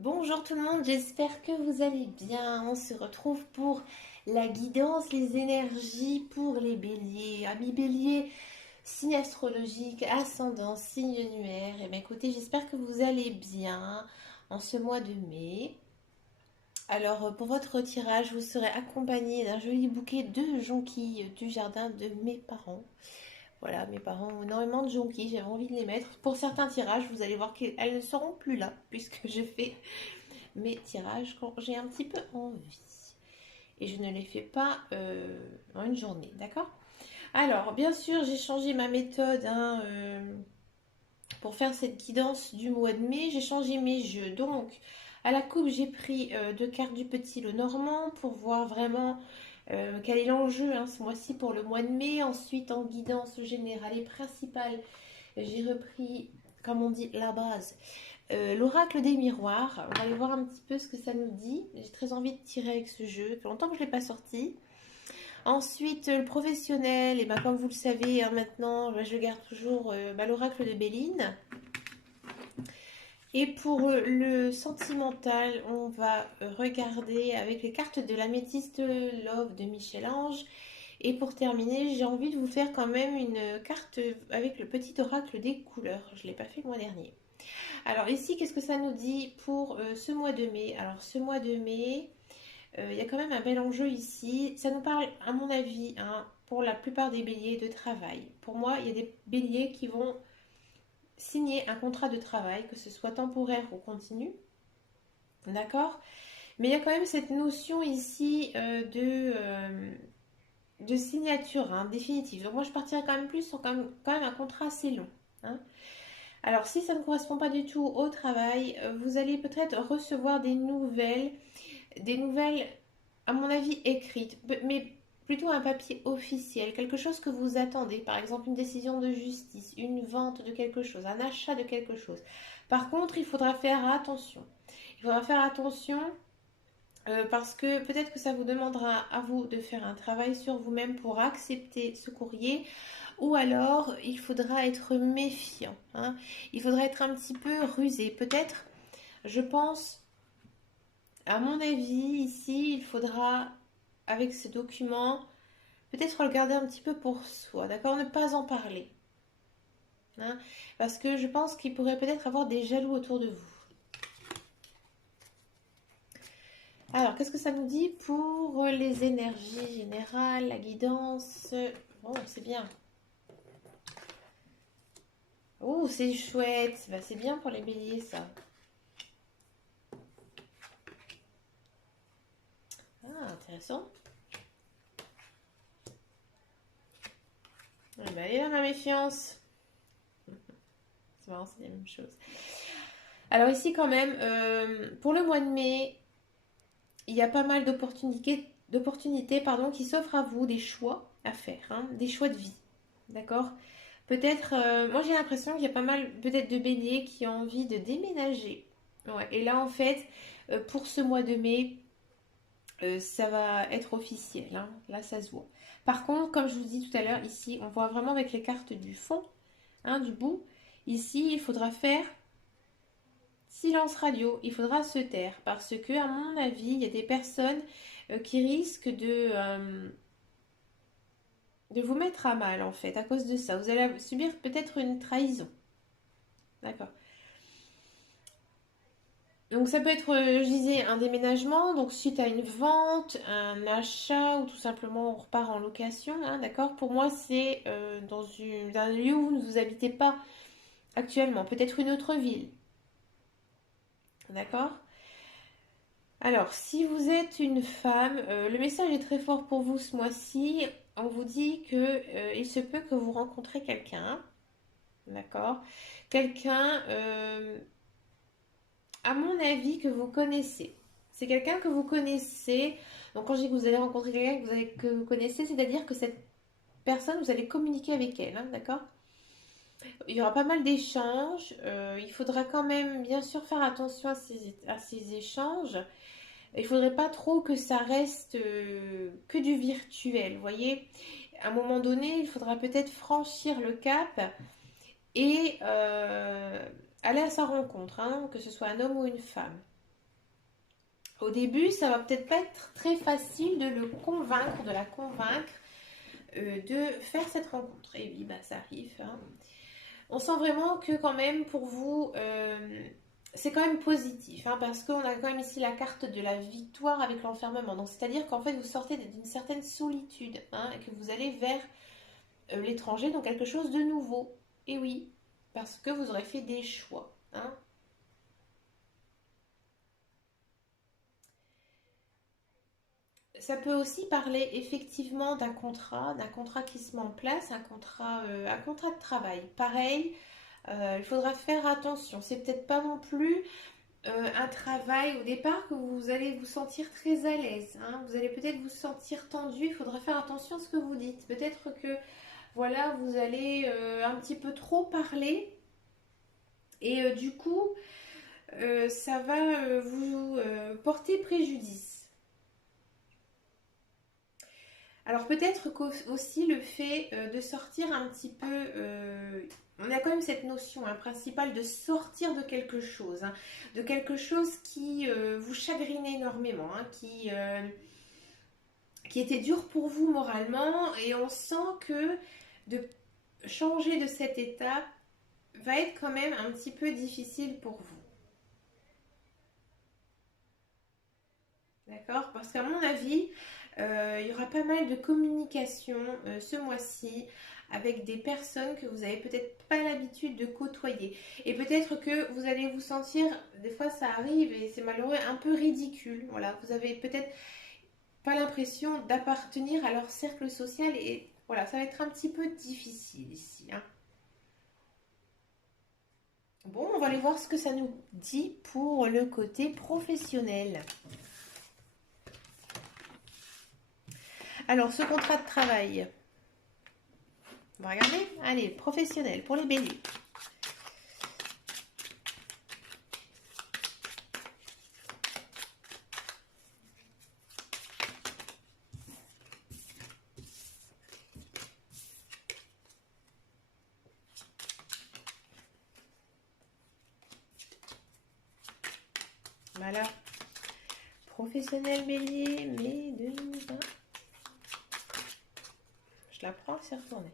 Bonjour tout le monde, j'espère que vous allez bien. On se retrouve pour la guidance, les énergies pour les béliers. Amis béliers, signe astrologique, ascendant, signe lunaire. Et bien écoutez, j'espère que vous allez bien en ce mois de mai. Alors pour votre tirage, vous serez accompagné d'un joli bouquet de jonquilles du jardin de mes parents. Voilà, mes parents ont énormément de jonquilles, j'avais envie de les mettre. Pour certains tirages, vous allez voir qu'elles ne seront plus là, puisque je fais mes tirages quand j'ai un petit peu envie. Et je ne les fais pas en une journée, d'accord? Alors, bien sûr, j'ai changé ma méthode pour faire cette guidance du mois de mai. J'ai changé mes jeux. Donc, à la coupe, j'ai pris deux cartes du petit le normand pour voir vraiment quel est l'enjeu ce mois-ci pour le mois de mai. Ensuite, en guidance générale et principale, j'ai repris, comme on dit, la base. L'oracle des miroirs, on va aller voir un petit peu ce que ça nous dit. J'ai très envie de tirer avec ce jeu, ça fait longtemps que je ne l'ai pas sorti. Ensuite, le professionnel, et ben, comme vous le savez maintenant, je garde toujours l'oracle de Béline. Et pour le sentimental, on va regarder avec les cartes de l'améthyste Love de Michel-Ange. Et pour terminer, j'ai envie de vous faire quand même une carte avec le petit oracle des couleurs. Je ne l'ai pas fait le mois dernier. Alors ici, qu'est-ce que ça nous dit pour ce mois de mai? Alors ce mois de mai, il y a quand même un bel enjeu ici. Ça nous parle, à mon avis, pour la plupart des béliers de travail. Pour moi, il y a des béliers qui vont signer un contrat de travail, que ce soit temporaire ou continu. D'accord? Mais il y a quand même cette notion ici de signature définitive. Donc moi, je partirais quand même plus sur quand même un contrat assez long. Hein. Alors, si ça ne correspond pas du tout au travail, vous allez peut-être recevoir des nouvelles, à mon avis, écrites, mais plutôt un papier officiel, quelque chose que vous attendez, par exemple une décision de justice, une vente de quelque chose, un achat de quelque chose. Par contre, il faudra faire attention. Il faudra faire attention parce que peut-être que ça vous demandera à vous de faire un travail sur vous-même pour accepter ce courrier ou alors il faudra être méfiant. Il faudra être un petit peu rusé. Peut-être, je pense, à mon avis, ici, il faudra, avec ce document, peut-être le garder un petit peu pour soi, d'accord? Ne pas en parler. Hein, parce que je pense qu'il pourrait peut-être avoir des jaloux autour de vous. Alors, qu'est-ce que ça nous dit pour les énergies générales, la guidance? Bon, c'est bien. Oh, c'est chouette. Bah, c'est bien pour les béliers, ça. Ah, intéressant. Eh ben, et là, ma méfiance. C'est marrant, c'est la même chose. Alors ici, quand même, pour le mois de mai, il y a pas mal d'opportunités qui s'offrent à vous, des choix à faire, des choix de vie. D'accord? Peut-être, moi j'ai l'impression qu'il y a pas mal peut-être de béliers qui ont envie de déménager. Ouais, et là, en fait, pour ce mois de mai, ça va être officiel. Là, ça se voit. Par contre, comme je vous dis tout à l'heure, ici, on voit vraiment avec les cartes du fond, du bout. Ici, il faudra faire silence radio. Il faudra se taire parce que, à mon avis, il y a des personnes qui risquent de vous mettre à mal, en fait, à cause de ça. Vous allez subir peut-être une trahison. D'accord. Donc ça peut être, je disais, un déménagement, donc suite à une vente, un achat ou tout simplement on repart en location, d'accord? Pour moi, c'est dans un lieu où vous n'habitez pas actuellement, peut-être une autre ville, d'accord? Alors, si vous êtes une femme, le message est très fort pour vous ce mois-ci. On vous dit que il se peut que vous rencontrez quelqu'un, d'accord? Quelqu'un à mon avis, que vous connaissez. C'est quelqu'un que vous connaissez. Donc, quand je dis que vous allez rencontrer quelqu'un que vous connaissez, c'est-à-dire que cette personne, vous allez communiquer avec elle, d'accord? Il y aura pas mal d'échanges. Il faudra quand même, bien sûr, faire attention à ces échanges. Il faudrait pas trop que ça reste que du virtuel, vous voyez? À un moment donné, il faudra peut-être franchir le cap et aller à sa rencontre, que ce soit un homme ou une femme. Au début, ça va peut-être pas être très facile de le convaincre, de la convaincre de faire cette rencontre. Et oui, bah ça arrive, hein. On sent vraiment que quand même pour vous, c'est quand même positif, hein, parce qu'on a quand même ici la carte de la victoire avec l'enfermement. Donc c'est-à-dire qu'en fait vous sortez d'une certaine solitude, hein, et que vous allez vers l'étranger, donc quelque chose de nouveau. Et oui, parce que vous aurez fait des choix, hein. Ça peut aussi parler effectivement d'un contrat qui se met en place, un contrat de travail. Pareil, il faudra faire attention. C'est peut-être pas non plus un travail au départ que vous allez vous sentir très à l'aise, hein. Vous allez peut-être vous sentir tendu. Il faudra faire attention à ce que vous dites. Peut-être que voilà, vous allez un petit peu trop parler et du coup, ça va vous porter préjudice. Alors peut-être qu'aussi le fait de sortir un petit peu, on a quand même cette notion, hein, principale de sortir de quelque chose, hein, de quelque chose qui vous chagrinait énormément, hein, qui était dur pour vous moralement, et on sent que de changer de cet état va être quand même un petit peu difficile pour vous. D'accord? Parce qu'à mon avis, il y aura pas mal de communication ce mois-ci avec des personnes que vous avez peut-être pas l'habitude de côtoyer. Et peut-être que vous allez vous sentir, des fois ça arrive et c'est malheureux, un peu ridicule. Voilà, vous avez peut-être pas l'impression d'appartenir à leur cercle social et voilà, ça va être un petit peu difficile ici, hein. Bon, on va aller voir ce que ça nous dit pour le côté professionnel. Alors, ce contrat de travail, on va regarder. Allez, professionnel pour les béliers. Voilà. Professionnel bélier, mai 2020. Je la prends, c'est retourné.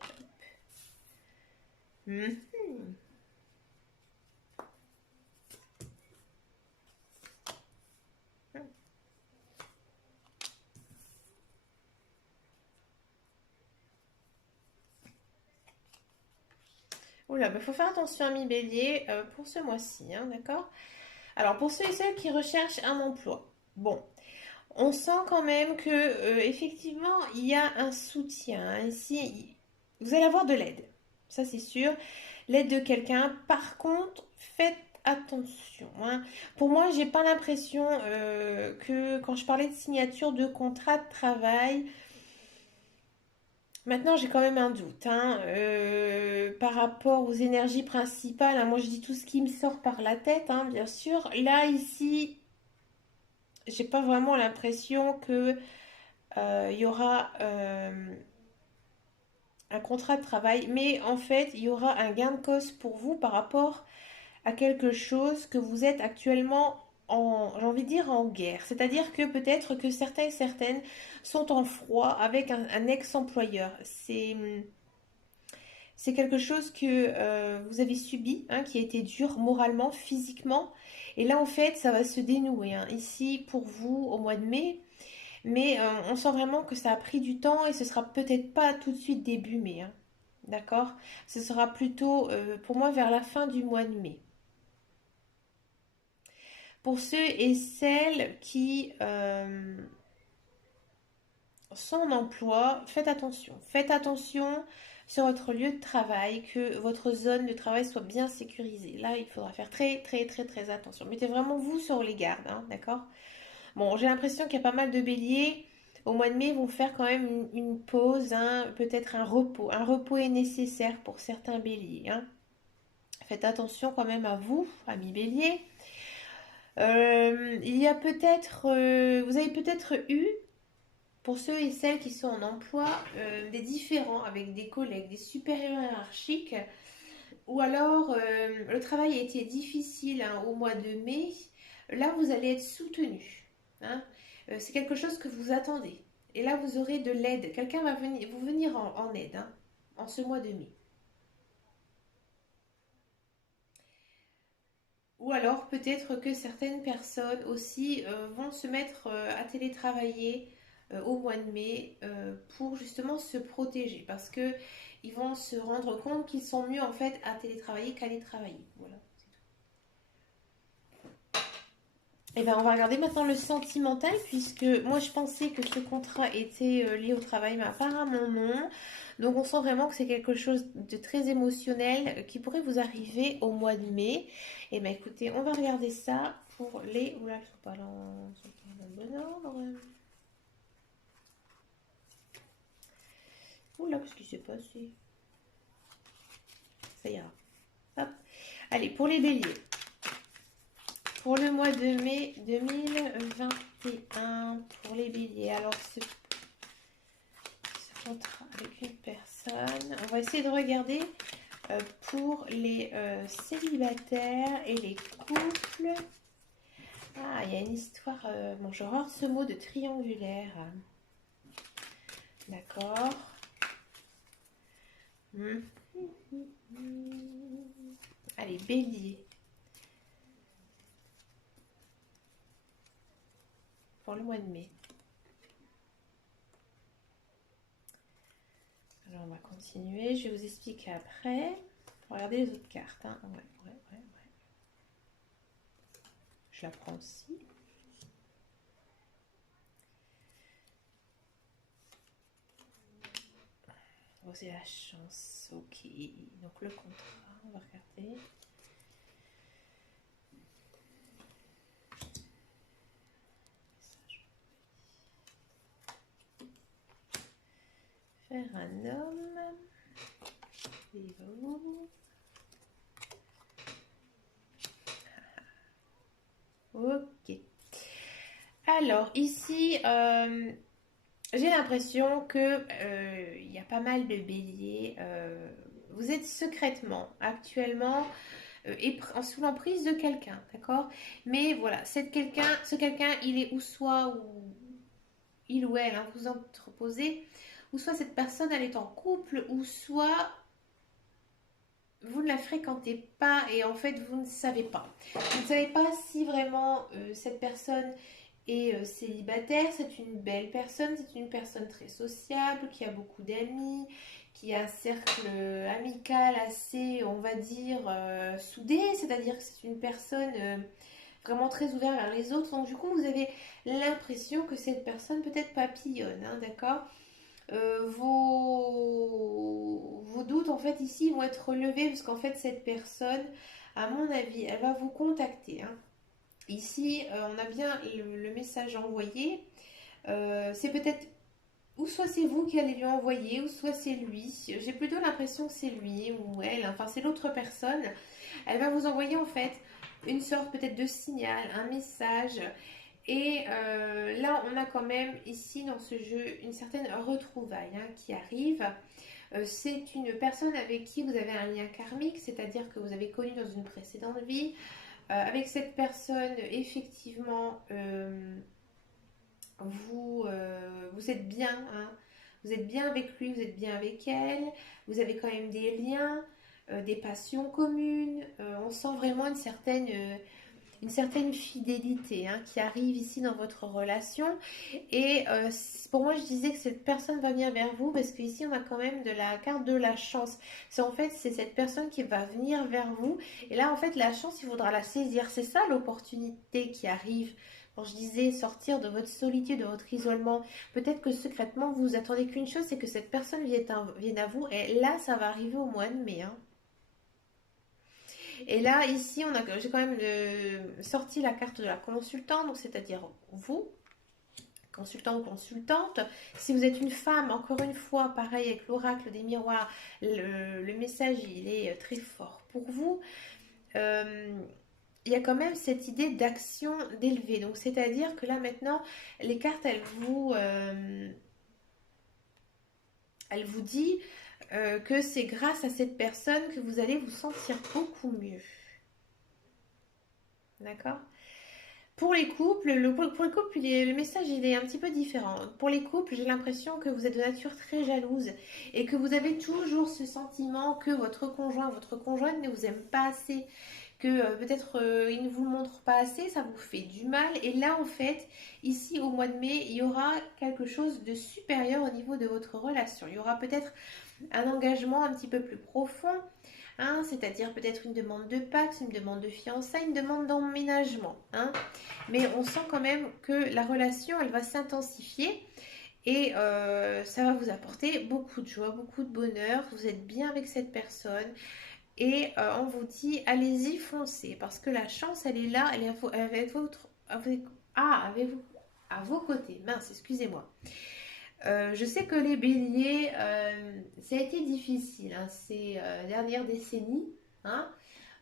Mhm. Oula, il faut faire attention à mi bélier pour ce mois-ci, hein, d'accord? Alors, pour ceux et celles qui recherchent un emploi, bon, on sent quand même que effectivement, il y a un soutien, hein. Ici, vous allez avoir de l'aide, ça c'est sûr, l'aide de quelqu'un. Par contre, faites attention, hein. Pour moi, j'ai pas l'impression que quand je parlais de signature de contrat de travail, maintenant j'ai quand même un doute, hein, par rapport aux énergies principales, hein. Moi, je dis tout ce qui me sort par la tête, hein, bien sûr. Là, ici, j'ai pas vraiment l'impression que il y aura un contrat de travail, mais en fait, il y aura un gain de cause pour vous par rapport à quelque chose que vous êtes actuellement en, j'ai envie de dire, en guerre. C'est-à-dire que peut-être que certains et certaines sont en froid avec un ex-employeur. C'est quelque chose que vous avez subi, hein, qui a été dur moralement, physiquement. Et là, en fait, ça va se dénouer, hein, ici pour vous au mois de mai. Mais on sent vraiment que ça a pris du temps et ce sera peut-être pas tout de suite début mai, hein. D'accord? Ce sera plutôt pour moi vers la fin du mois de mai. Pour ceux et celles qui sont en emploi, faites attention. Faites attention sur votre lieu de travail, que votre zone de travail soit bien sécurisée. Là, il faudra faire très très très très attention. Mettez vraiment vous sur les gardes, hein, d'accord? Bon, j'ai l'impression qu'il y a pas mal de béliers. Au mois de mai, vont faire quand même une pause, hein, peut-être un repos. Un repos est nécessaire pour certains béliers, hein. Faites attention quand même à vous, amis béliers. Il y a peut-être, vous avez peut-être eu, pour ceux et celles qui sont en emploi, des différends avec des collègues, des supérieurs hiérarchiques, ou alors le travail a été difficile, hein, au mois de mai. Là, vous allez être soutenu. hein. C'est quelque chose que vous attendez. Et là, vous aurez de l'aide. Quelqu'un va venir, vous venir en aide, hein, en ce mois de mai. Ou alors peut-être que certaines personnes aussi vont se mettre à télétravailler au mois de mai pour justement se protéger parce que ils vont se rendre compte qu'ils sont mieux en fait à télétravailler qu'à aller travailler. Voilà. Et ben on va regarder maintenant le sentimental puisque moi je pensais que ce contrat était lié au travail mais apparemment non. Donc on sent vraiment que c'est quelque chose de très émotionnel qui pourrait vous arriver au mois de mai. Et ben écoutez, on va regarder ça pour les... Oula, elles sont pas là elles sont pas dans le bon ordre. Oula, qu'est-ce qui s'est passé? Ça ira. Hop. Allez, pour les béliers. Pour le mois de mai 2021, pour les béliers. Alors, ce contrat avec une personne. On va essayer de regarder pour les célibataires et les couples. Ah, il y a une histoire. Bon, je vais ce mot de triangulaire. D'accord. Allez, bélier. Pour le mois de mai. Alors, on va continuer. Je vais vous expliquer après. Regardez les autres cartes. Hein. Ouais. Je la prends aussi. Oh, c'est la chance. Ok. Donc, le contrat. On va regarder. Faire un homme. Et vous. Ok. Alors, ici, j'ai l'impression que il y a pas mal de béliers. Vous êtes secrètement, actuellement, sous l'emprise de quelqu'un, d'accord? Mais voilà, ce quelqu'un, il est ou soit, ou il ou elle, hein, vous entreposez, ou soit cette personne, elle est en couple, ou soit vous ne la fréquentez pas et en fait vous ne savez pas. Vous ne savez pas si vraiment cette personne est célibataire, c'est une belle personne, c'est une personne très sociable, qui a beaucoup d'amis, qui a un cercle amical assez, on va dire, soudé, c'est-à-dire que c'est une personne vraiment très ouverte vers les autres. Donc du coup vous avez l'impression que cette personne peut-être papillonne, hein, d'accord. Vos doutes en fait ici vont être relevés parce qu'en fait cette personne, à mon avis, elle va vous contacter, hein. Ici, on a bien le message envoyé. C'est peut-être ou soit c'est vous qui allez lui envoyer, ou soit c'est lui. J'ai plutôt l'impression que c'est lui ou elle, enfin c'est l'autre personne. Elle va vous envoyer en fait une sorte peut-être de signal, un message. Et là, on a quand même ici dans ce jeu une certaine retrouvaille, hein, qui arrive. C'est une personne avec qui vous avez un lien karmique, c'est-à-dire que vous avez connu dans une précédente vie. Avec cette personne, effectivement, vous êtes bien, hein. Vous êtes bien avec lui, vous êtes bien avec elle, vous avez quand même des liens, des passions communes. On sent vraiment une certaine fidélité, hein, qui arrive ici dans votre relation. Et pour moi, je disais que cette personne va venir vers vous parce qu'ici, on a quand même de la carte de la chance. C'est en fait, c'est cette personne qui va venir vers vous. Et là, en fait, la chance, il faudra la saisir. C'est ça l'opportunité qui arrive. Quand je disais sortir de votre solitude, de votre isolement, peut-être que secrètement, vous attendez qu'une chose, c'est que cette personne vienne à vous. Et là, ça va arriver au mois de mai, hein. Et là, ici, j'ai quand même sorti la carte de la consultante, donc c'est-à-dire vous, consultant ou consultante. Si vous êtes une femme, encore une fois, pareil avec l'oracle des miroirs, le message, il est très fort pour vous. Euh, il y a quand même cette idée d'action d'élever. Donc, c'est-à-dire que là, maintenant, les cartes, elles vous disent que c'est grâce à cette personne que vous allez vous sentir beaucoup mieux. D'accord? Pour les couples, le message il est un petit peu différent. Pour les couples, j'ai l'impression que vous êtes de nature très jalouse et que vous avez toujours ce sentiment que votre conjointe ne vous aime pas assez, que peut-être il ne vous le montre pas assez, ça vous fait du mal. Et là, en fait, ici au mois de mai, il y aura quelque chose de supérieur au niveau de votre relation. Il y aura peut-être un engagement un petit peu plus profond, hein, c'est-à-dire peut-être une demande de Pax, une demande de fiançailles, une demande d'emménagement, hein. Mais on sent quand même que la relation, elle va s'intensifier et ça va vous apporter beaucoup de joie, beaucoup de bonheur. Vous êtes bien avec cette personne et on vous dit allez-y, foncez parce que la chance, elle est là, elle est avec avec vous, à vos côtés. Mince, excusez-moi. Je sais que les béliers, ça a été difficile hein, ces dernières décennies, hein.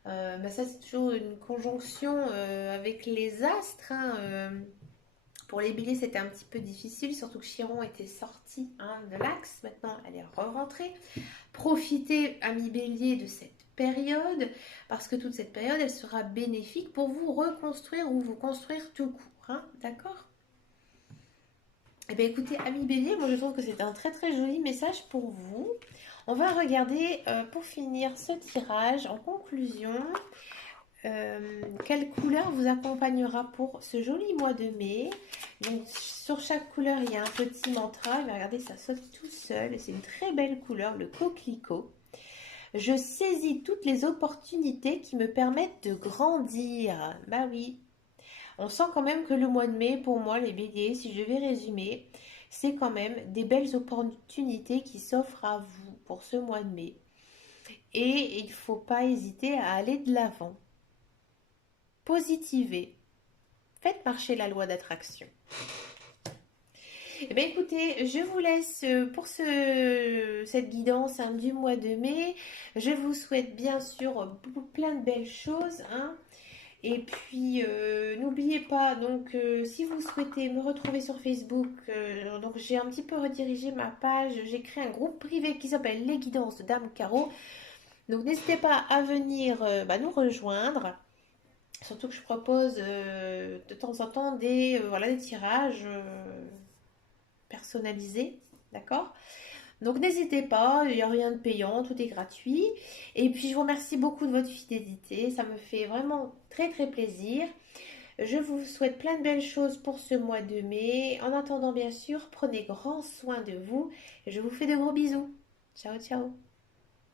Bah ça, c'est toujours une conjonction avec les astres, hein. Pour les béliers, c'était un petit peu difficile, surtout que Chiron était sorti hein, de l'axe. Maintenant, elle est re-rentrée. Profitez, amis béliers, de cette période, parce que toute cette période, elle sera bénéfique pour vous reconstruire ou vous construire tout court. Hein, d'accord? Eh bien, écoutez, amis bélier, moi je trouve que c'est un très très joli message pour vous. On va regarder pour finir ce tirage en conclusion. Quelle couleur vous accompagnera pour ce joli mois de mai? Donc sur chaque couleur il y a un petit mantra. Mais regardez, ça saute tout seul. C'est une très belle couleur, le coquelicot. Je saisis toutes les opportunités qui me permettent de grandir. Bah oui, on sent quand même que le mois de mai, pour moi, les béliers, si je vais résumer, c'est quand même des belles opportunités qui s'offrent à vous pour ce mois de mai. Et il ne faut pas hésiter à aller de l'avant. Positivez. Faites marcher la loi d'attraction. Eh bien, écoutez, je vous laisse pour cette guidance hein, du mois de mai. Je vous souhaite bien sûr plein de belles choses. Hein. Et puis, n'oubliez pas, donc, si vous souhaitez me retrouver sur Facebook, donc j'ai un petit peu redirigé ma page. J'ai créé un groupe privé qui s'appelle Les Guidances de Dame Caro. Donc, n'hésitez pas à venir nous rejoindre. Surtout que je propose de temps en temps des tirages personnalisés, d'accord? Donc n'hésitez pas, il n'y a rien de payant, tout est gratuit. Et puis je vous remercie beaucoup de votre fidélité, ça me fait vraiment très très plaisir. Je vous souhaite plein de belles choses pour ce mois de mai. En attendant bien sûr, prenez grand soin de vous et je vous fais de gros bisous. Ciao ciao.